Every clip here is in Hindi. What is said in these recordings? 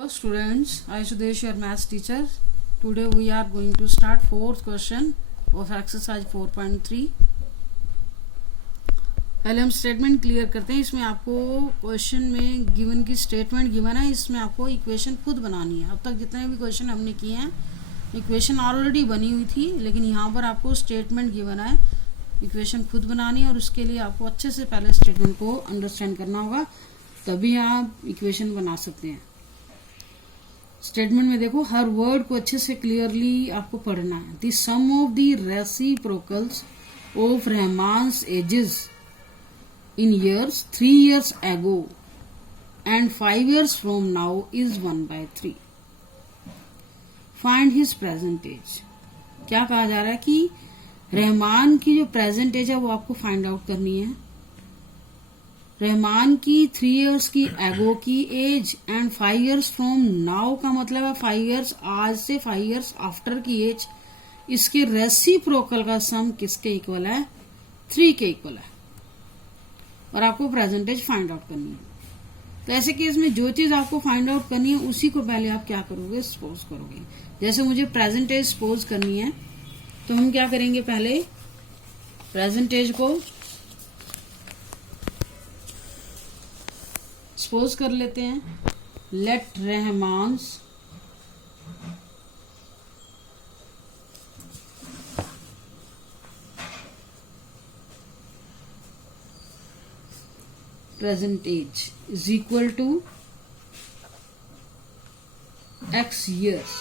Hello students, I Sudesh, your maths teacher. Today we are going to start fourth question of exercise 4.3. पहले हम स्टेटमेंट क्लियर करते हैं. इसमें आपको क्वेश्चन में गिवन की स्टेटमेंट गिवन है, इसमें आपको इक्वेशन खुद बनानी है. अब तक जितने भी क्वेश्चन हमने किए हैं इक्वेशन ऑलरेडी बनी हुई थी, लेकिन यहाँ पर आपको स्टेटमेंट गिवन है, इक्वेशन खुद बनानी है और उसके लिए आपको अच्छे से पहले स्टेटमेंट को अंडरस्टैंड करना होगा, तभी आप इक्वेशन बना सकते हैं. स्टेटमेंट में देखो, हर वर्ड को अच्छे से क्लियरली आपको पढ़ना है. The sum of the reciprocals of Rahman's ages in years 3 years ago and 5 years from now is 1/3. Find his present age. क्या कहा जा रहा है कि रहमान की जो प्रेजेंट एज है वो आपको फाइंड आउट करनी है. रहमान की 3 years की एगो की age and 5 years from now का मतलब है 5 years आज से 5 years आफ्टर की एज. इसके रेसिप्रोकल का सम किसके इक्वल है? 3 के इक्वल है और आपको प्रेजेंटेज फाइंड आउट करनी है. तो ऐसे केस में जो चीज आपको फाइंड आउट करनी है उसी को पहले आप क्या करोगे? सपोज करोगे. जैसे मुझे प्रेजेंटेज सपोज करनी है तो हम क्या करेंगे? पहले प्रेजेंटेज को सपोज कर लेते हैं. Let Rahman's present age is equal to x years.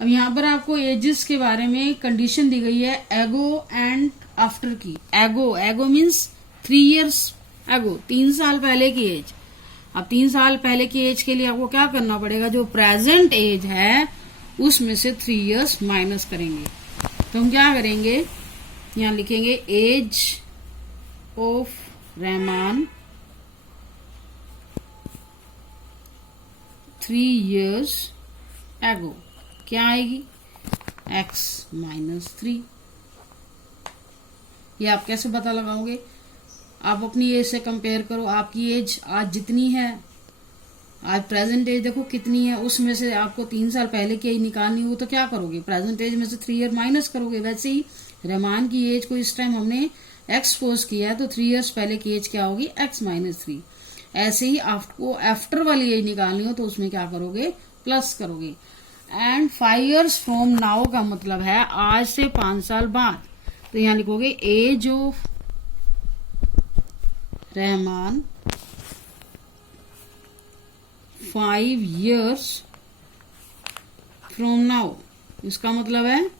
अब यहां पर आपको एजेस के बारे में कंडीशन दी गई है एगो एंड आफ्टर की. एगो मीन्स 3 years एगो, 3 साल पहले की एज. अब 3 साल पहले की एज के लिए आपको क्या करना पड़ेगा? जो प्रेजेंट एज है उसमें से 3 years माइनस करेंगे. तो हम क्या करेंगे? यहां लिखेंगे एज ऑफ रहमान 3 years एगो. क्या आएगी? x -3. ये आप कैसे पता लगाओगे? आप अपनी एज से कंपेयर करो. आपकी एज आज जितनी है, आज प्रेजेंट एज देखो कितनी है, उसमें से आपको 3 साल पहले की एज निकालनी हो तो क्या करोगे? प्रेजेंट एज में से 3 year माइनस करोगे. वैसे ही रहमान की एज को इस टाइम हमने एक्सपोज किया है तो 3 years पहले की एज क्या होगी? x -3. ऐसे ही आपको आफ्टर वाली एज निकालनी हो तो उसमें क्या करोगे? प्लस करोगे. एंड 5 years फ्रॉम नाउ का मतलब है आज से 5 साल बाद. तो यहां लिखोगे age of Rahman 5 years from now. इसका मतलब है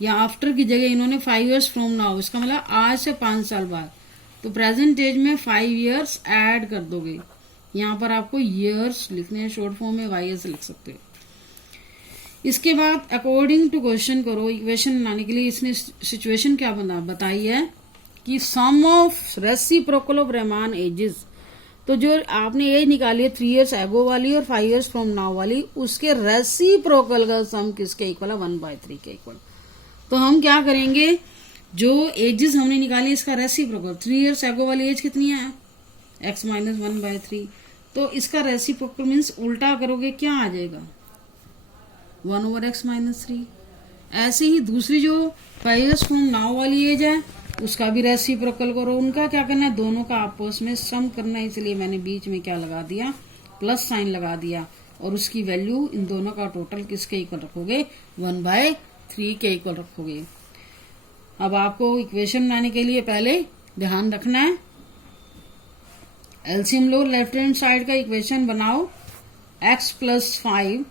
या आफ्टर की जगह इन्होंने 5 years फ्रॉम नाउ, इसका मतलब आज से 5 साल बाद. तो प्रेजेंट एज में 5 years ऐड कर दोगे. यहां पर आपको years लिखने हैं, शॉर्ट फॉर्म में YS लिख सकते हो. इसके बाद अकॉर्डिंग टू क्वेश्चन करो. इक्वेशन बनाने के लिए इसने सिचुएशन क्या बताई है कि sum of reciprocal of Rahman ages. तो जो आपने एज निकाली है 3 years एगो वाली और 5 years फ्रॉम नाउ वाली, उसके रेसिप्रोकल का सम किसके इक्वल है? 1/3 के इक्वल. तो हम क्या करेंगे? जो एजेस हमने निकाली इसका रेसिप्रोकल, 3 years एगो वाली एज कितनी है? x - 1/3. तो इसका रेसिप्रोकल मीन्स उल्टा करोगे क्या आ जाएगा? 1/x - 3. ऐसे ही दूसरी जो 5 years फ्रॉम नाउ वाली एज है उसका भी रेसिप्रोकल करो. उनका क्या करना है? दोनों का आपस में सम करना है. इसलिए मैंने बीच में क्या लगा दिया? प्लस साइन लगा दिया. और उसकी वैल्यू इन दोनों का टोटल किसके इक्वल रखोगे? 1/3 के इक्वल रखोगे. अब आपको इक्वेशन बनाने के लिए पहले ध्यान रखना है, एलसीएम लो. लेफ्ट हैंड साइड का इक्वेशन बनाओ. x + 5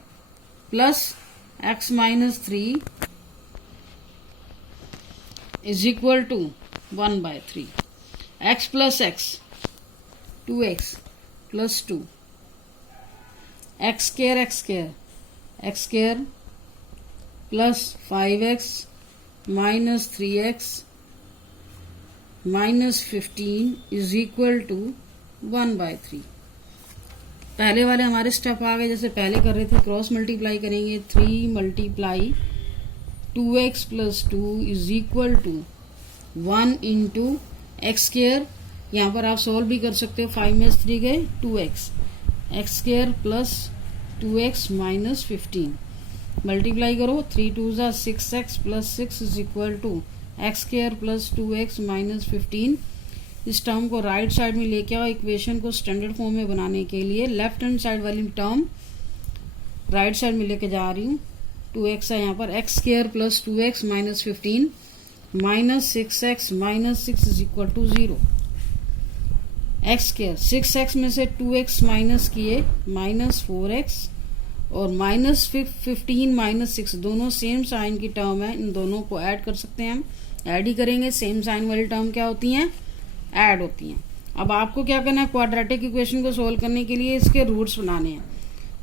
+ x - 3 is equal to 1/3. x + x 2x + 2 x square plus 5x minus 3x minus 15 is equal to 1/3. पहले वाले हमारे स्टेप आ गए. जैसे पहले कर रहे थे क्रॉस मल्टीप्लाई करेंगे. 3 × 2x + 2 is equal to 1 × x square. यहाँ पर आप सोल्व भी कर सकते हो. 5 में 3 गए 2x X square plus 2x minus 15 multiply करो, 3 2 ज़ा 6x plus 6 is equal to X square plus 2x minus 15। इस टर्म को राइट साइड में लेके आओ। इक्वेशन को स्टैंडर्ड फॉर्म में बनाने के लिए लेफ्ट हैंड साइड वाली टर्म राइट साइड में लेके जा रही हूँ। 2x है यहाँ पर, X square plus 2x minus 15 minus 6x minus 6 is equal to 0। X square 6x में से 2x माइनस किए माइनस 4x और माइनस 15 माइनस 6 दोनों सेम साइन की टर्म है। इन दोनों को ऐड कर सकते हैं हम, ऐड ही करेंगे। सेम साइन वाली टर्म क्या होती हैं? ऐड होती हैं। अब आपको क्या करना है? क्वाड्रेटिक इक्वेशन को सोल्व करने के लिए इसके रूट्स बनाने हैं।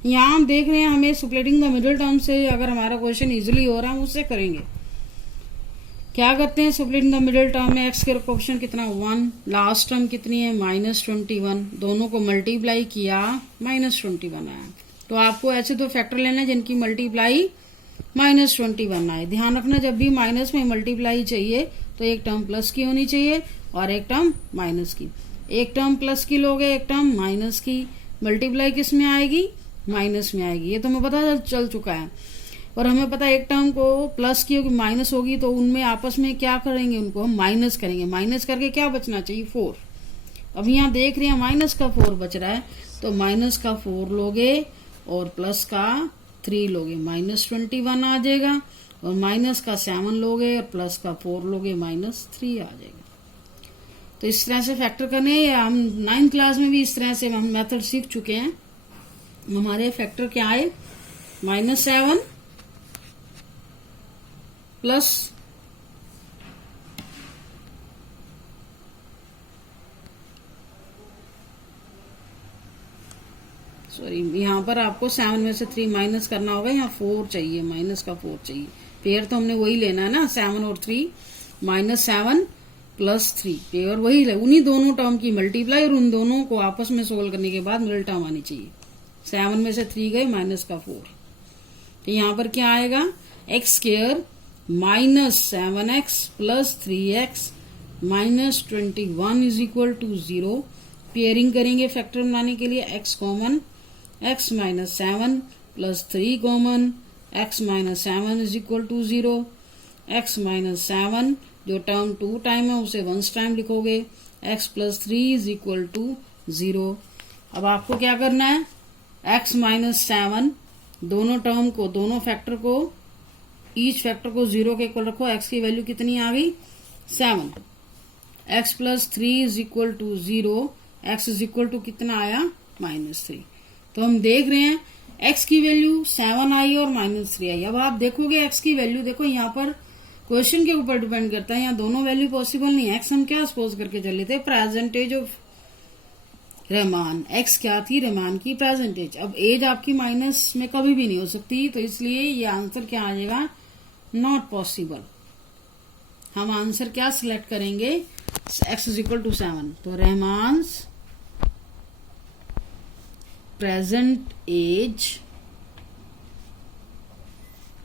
यहाँ हम देख रहे हैं हमें सुपलेटिंग द मिडिल टर्म से अगर हमारा क्वेश्चन इजीली हो रहा है हम उससे करेंगे। क्या करते हैं? सुपलेटिंग द मिडिल टर्म में एक्स के कोएफिशिएंट कितना 1, लास्ट टर्म कितनी है माइनस 21, दोनों को मल्टीप्लाई किया माइनस 21 आया। तो आपको ऐसे दो फैक्टर लेना है जिनकी मल्टीप्लाई माइनस 21 आए। ध्यान रखना जब भी माइनस में मल्टीप्लाई चाहिए तो एक टर्म प्लस की होनी चाहिए और एक टर्म माइनस की। एक टर्म प्लस की लोगे, एक टर्म माइनस की, मल्टीप्लाई किस में आएगी? माइनस में आएगी। ये तो हमें पता चल चुका है। और हमें पता है एक टर्म को प्लस की होगी माइनस होगी तो उनमें आपस में क्या करेंगे? उनको हम माइनस करेंगे। माइनस करके क्या बचना चाहिए? 4। अब यहाँ देख रहे हैं माइनस का 4 बच रहा है तो माइनस का 4 लोगे और प्लस का 3 लोगे, माइनस 21 आ जाएगा। और माइनस का 7 लोगे और प्लस का 4 लोगे, माइनस 3 आ जाएगा। तो इस तरह से फैक्टर करने हम 9th क्लास में भी इस तरह से हम मेथड सीख चुके हैं। हमारे फैक्टर क्या आए? -7 प्लस सॉरी यहाँ पर आपको 7 में से 3 माइनस करना होगा। यहाँ 4 चाहिए, माइनस का 4 चाहिए। पेयर तो हमने वही लेना है ना, 7 और 3, -7 प्लस 3 पेयर वही ले। उन्हीं दोनों टर्म की मल्टीप्लाई और उन दोनों को आपस में सोल्व करने के बाद मिडिल टर्म आनी चाहिए। 7 में से 3 गए, माइनस का 4। तो यहाँ पर क्या आएगा? X square minus 7x plus 3x minus 21 is equal to 0। Pairing करेंगे फैक्टर बनाने के लिए। x common, x minus 7 plus 3 common, x minus 7 is equal to 0। x minus 7 जो टर्म 2 टाइम है उसे 1 टाइम लिखोगे, x plus 3 is equal to 0। अब आपको क्या करना है? x माइनस 7 दोनों टर्म को, दोनों फैक्टर को, ईच फैक्टर को 0 के इक्वल रखो। x की वैल्यू कितनी आ गई? 7। x plus 3 is equal to 0, x is equal to कितना आया? -3। तो हम देख रहे हैं x की वैल्यू 7 आई और -3 आई। अब आप देखोगे x की वैल्यू, देखो यहाँ पर क्वेश्चन के ऊपर डिपेंड करता है, यहाँ दोनों वैल्यू पॉसिबल नहीं है। x हम क्या सपोज करके चले थे? Percentage of Rahman. x क्या थी? रहमान की प्रेजेंटेज। अब एज आपकी माइनस में कभी भी नहीं हो सकती, तो इसलिए ये आंसर क्या आ जाएगा? Not possible. हम आंसर क्या सिलेक्ट करेंगे? x is equal to 7। तो रहमान्स प्रेजेंट एज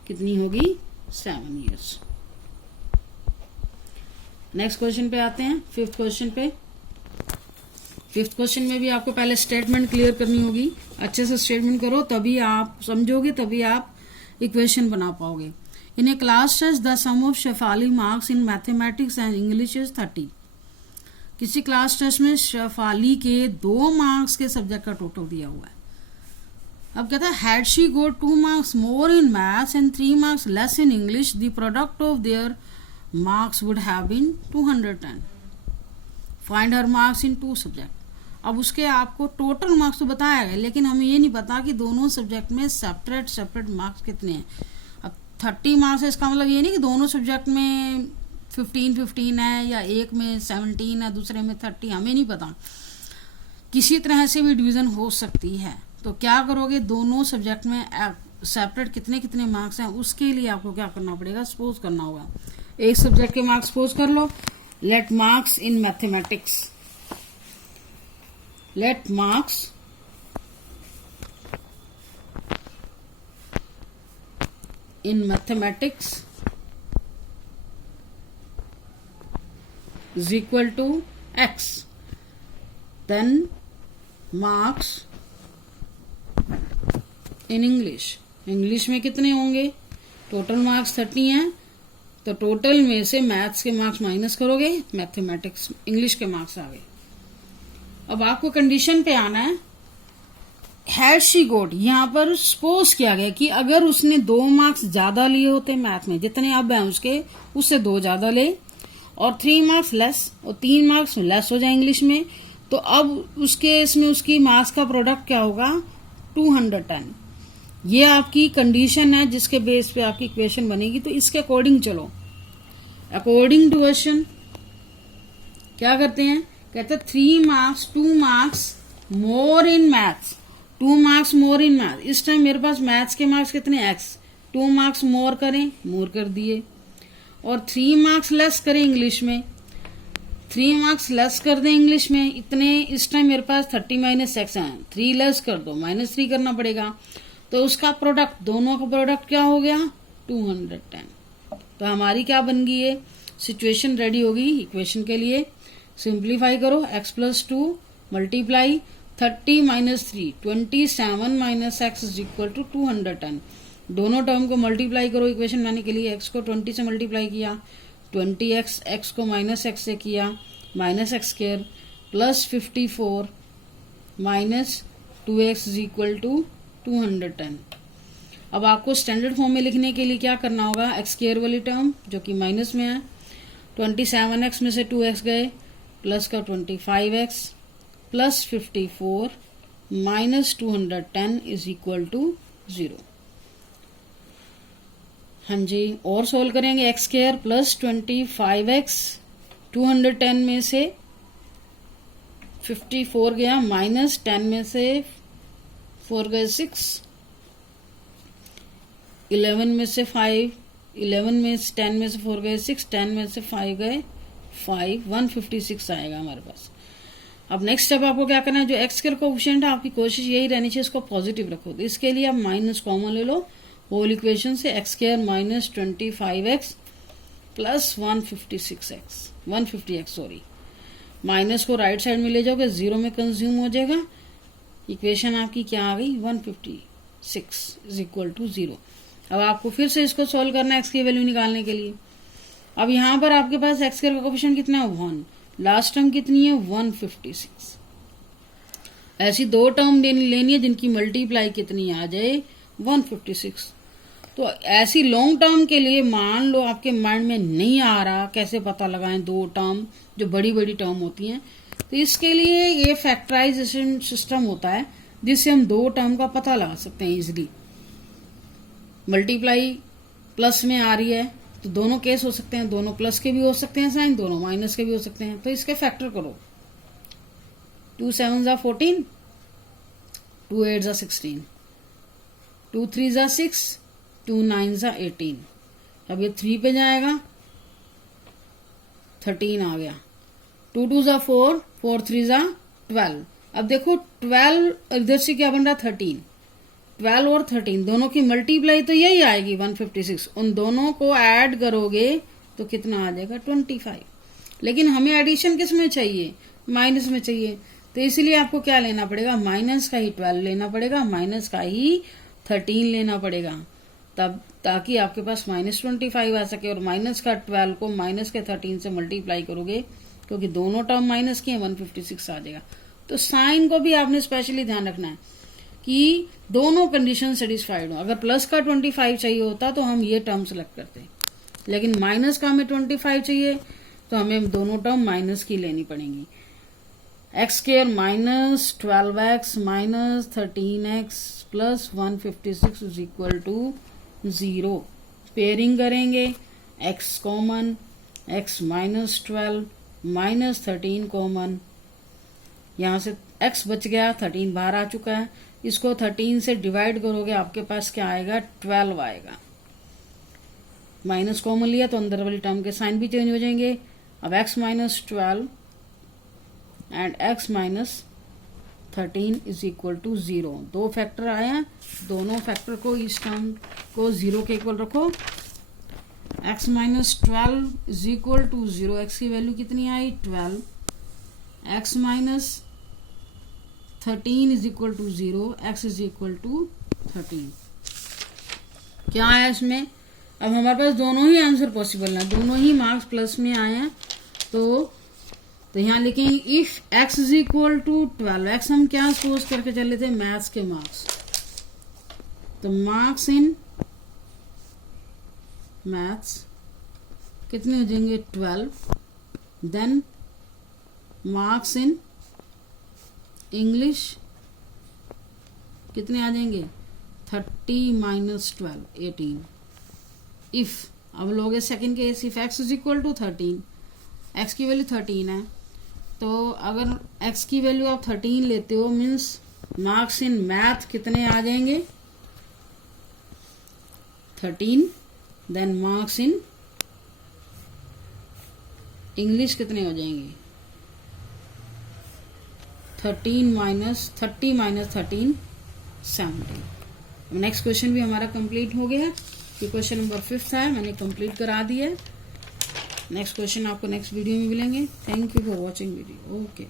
कितनी होगी? 7 ईयर्स। नेक्स्ट क्वेश्चन पे आते हैं, 5th क्वेश्चन पे। 5th क्वेश्चन में भी आपको पहले स्टेटमेंट क्लियर करनी होगी। अच्छे से स्टेटमेंट करो तभी आप समझोगे, तभी आप इक्वेशन बना पाओगे। In a class test the sum of Shefali marks in mathematics and English is 30। किसी क्लास टेस्ट में शेफाली के 2 मार्क्स के सब्जेक्ट का टोटल दिया हुआ है। अब कहता है had she got 2 marks more in maths and 3 marks less in English, the product of their marks would have been 210। Find her marks in 2 subject. अब उसके आपको टोटल मार्क्स तो बताया गया, लेकिन हमें ये नहीं पता कि दोनों सब्जेक्ट में सेपरेट मार्क्स कितने हैं। अब 30 मार्क्स है, इसका मतलब ये नहीं कि दोनों सब्जेक्ट में 15 है या एक में 17 है दूसरे में 30, हमें नहीं पता। किसी तरह से भी डिवीजन हो सकती है। तो क्या करोगे? दोनों सब्जेक्ट में सेपरेट कितने कितने मार्क्स हैं उसके लिए आपको क्या करना पड़ेगा? सपोज करना होगा। एक सब्जेक्ट के मार्क्स सपोज कर लो। Let marks in mathematics, let marks in mathematics is equal to x, then marks in English में कितने होंगे? टोटल मार्क्स 30 हैं, तो टोटल में से मैथ्स के मार्क्स माइनस करोगे, मैथमेटिक्स इंग्लिश के मार्क्स आ गए। अब आपको कंडीशन पे आना है। हैड शी गॉट, यहाँ पर सपोज किया गया कि अगर उसने 2 मार्क्स ज्यादा लिए होते मैथ में, जितने अब हैं उससे 2 ज्यादा ले, और 3 मार्क्स लेस, और 3 मार्क्स लेस हो जाए इंग्लिश में, तो अब उसके इसमें उसकी मार्क्स का प्रोडक्ट क्या होगा? 210। ये आपकी कंडीशन है जिसके बेस पे आपकी इक्वेशन बनेगी। तो इसके अकॉर्डिंग चलो, अकॉर्डिंग टू क्वेश्चन क्या करते हैं? कहते हैं 3 marks 2 marks more in maths, 2 marks more in math. इस टाइम मेरे पास मैथ्स के मार्क्स कितने? x, 2 मार्क्स मोर करें, मोर कर दिए, और 3 मार्क्स लेस करें इंग्लिश में, 3 मार्क्स लेस कर दें इंग्लिश में। इतने इस टाइम मेरे पास 30 माइनस x है, 3 लेस कर दो, -3 करना पड़ेगा। तो उसका प्रोडक्ट, दोनों का प्रोडक्ट क्या हो गया? 210। तो हमारी क्या बन गई है? सिचुएशन रेडी होगी इक्वेशन के लिए। सिंप्लीफाई करो, x+2 multiply 30 minus 3, 27 minus x is equal to 210। दोनों टर्म को मल्टीप्लाई करो इक्वेशन बनाने के लिए। x को 20 से मल्टीप्लाई किया, 20x, x को माइनस x से किया, minus x square plus 54 minus 2x is equal to 210। अब आपको स्टैंडर्ड फॉर्म में लिखने के लिए क्या करना होगा? x स्क्वायर वाली टर्म जो कि माइनस में है, 27x में से 2x गए, प्लस का 25x plus 54 minus 210 is equal to 0। हाँ जी, और सोल्व करेंगे। x स्क्वायर प्लस 25x, 210 में से 54 गया, माइनस 10 में से 4 गए 6, 11 में से 5, 11 में से 10 में से 4 गए 6, 10 में से 5 गए 5, 156 आएगा हमारे पास। अब नेक्स्ट स्टेप आपको क्या करना है? जो एक्स स्क्वायर कोएफिशिएंट है आपकी कोशिश यही रहनी चाहिए इसको पॉजिटिव रखो। तो इसके लिए आप माइनस कॉमन ले लो होल इक्वेशन से, x square minus 25x plus 150x sorry, minus को राइट साइड में ले जाओगे, 0 में कंज्यूम हो जाएगा। इक्वेशन आपकी क्या आ गई? 156 इज इक्वल टू 0। अब आपको फिर से इसको सोल्व करना है एक्स की वैल्यू निकालने के लिए। अब यहाँ पर आपके पास एक्स स्क्वायर का कोएफिशिएंट कितना है? 1। लास्ट टर्म कितनी है? 156। ऐसी 2 टर्म लेनी है जिनकी मल्टीप्लाई कितनी आ जाए? 156। तो ऐसी लॉन्ग टर्म के लिए मान लो आपके माइंड में नहीं आ रहा कैसे पता लगाएं 2 टर्म जो बड़ी बड़ी टर्म होती हैं, तो इसके लिए ये फैक्टराइजेशन सिस्टम होता है जिससे हम 2 टर्म का पता लगा सकते हैं इजिली। मल्टीप्लाई प्लस में आ रही है तो दोनों केस हो सकते हैं, दोनों प्लस के भी हो सकते हैं साइन, दोनों माइनस के भी हो सकते हैं। तो इसके फैक्टर करो, 2 7 जा 14, 2 8 जा 16, 2 3 जा 6, 2 9 जा 18। अब ये 3 पे जाएगा, 13 आ गया, 2 2 जा 4, 4 3 जा 12। अब देखो 12 इधर से क्या बन रहा? 13। 12 और 13 दोनों की मल्टीप्लाई तो यही आएगी 156। उन दोनों को ऐड करोगे तो कितना आ जाएगा? 25। लेकिन हमें एडिशन किस में चाहिए? माइनस में चाहिए। तो इसलिए आपको क्या लेना पड़ेगा? माइनस का ही 12 लेना पड़ेगा, माइनस का ही 13 लेना पड़ेगा, तब ताकि आपके पास -25 आ सके। और माइनस का 12 को माइनस के 13 से मल्टीप्लाई करोगे क्योंकि दोनों टर्म माइनस की है, 156 आ जाएगा। तो साइन को भी आपने स्पेशली ध्यान रखना है कि दोनों कंडीशन सेटिस्फाइड हो। अगर प्लस का 25 चाहिए होता तो हम ये टर्म सेलेक्ट करते, लेकिन माइनस का हमें 25 चाहिए तो हमें दोनों टर्म माइनस की लेनी पड़ेंगी। X square minus 12x minus 13x plus 156 is equal to 0। Pairing करेंगे, x common, x minus 12 minus 13 common, यहां से x बच गया, 13 बाहर आ चुका है। इसको 13 से डिवाइड करोगे आपके पास क्या आएगा? 12 आएगा। माइनस कॉमन लिया तो अंदर वाली टर्म के साइन भी चेंज हो जाएंगे। अब x minus 12 and x minus 13 is equal to 0। 2 factor आया, दोनों फैक्टर को इस टर्म को 0 के इक्वल रखो। x minus 12 is equal to 0, x की वैल्यू कितनी आई? 12। x minus 13 is equal to 0, x is equal to 13। क्या है इसमें? अब हमारे पास दोनों ही आंसर पॉसिबल है, दोनों ही मार्क्स प्लस में आए हैं। तो यहाँ लिखेंगे if x is equal to 12। x हम क्या सपोज करके चले थे? मैथ्स के मार्क्स। तो मार्क्स इन मैथ्स कितने हो जाएंगे? 12। देन मार्क्स इन इंग्लिश कितने आ जाएंगे? 30 माइनस 12 18। इफ अब लोगे second case, if x is equal to 13, x की वैल्यू 13 है, तो अगर x की वैल्यू आप 13 लेते हो मीन्स मार्क्स इन मैथ कितने आ जाएंगे? 13। देन मार्क्स इन इंग्लिश कितने हो जाएंगे? 30 माइनस 13 17। नेक्स्ट क्वेश्चन भी हमारा कंप्लीट हो गया। ये क्वेश्चन नंबर 5 है, मैंने कंप्लीट करा दिया। नेक्स्ट क्वेश्चन आपको नेक्स्ट वीडियो में मिलेंगे। Thank you for watching video. Okay.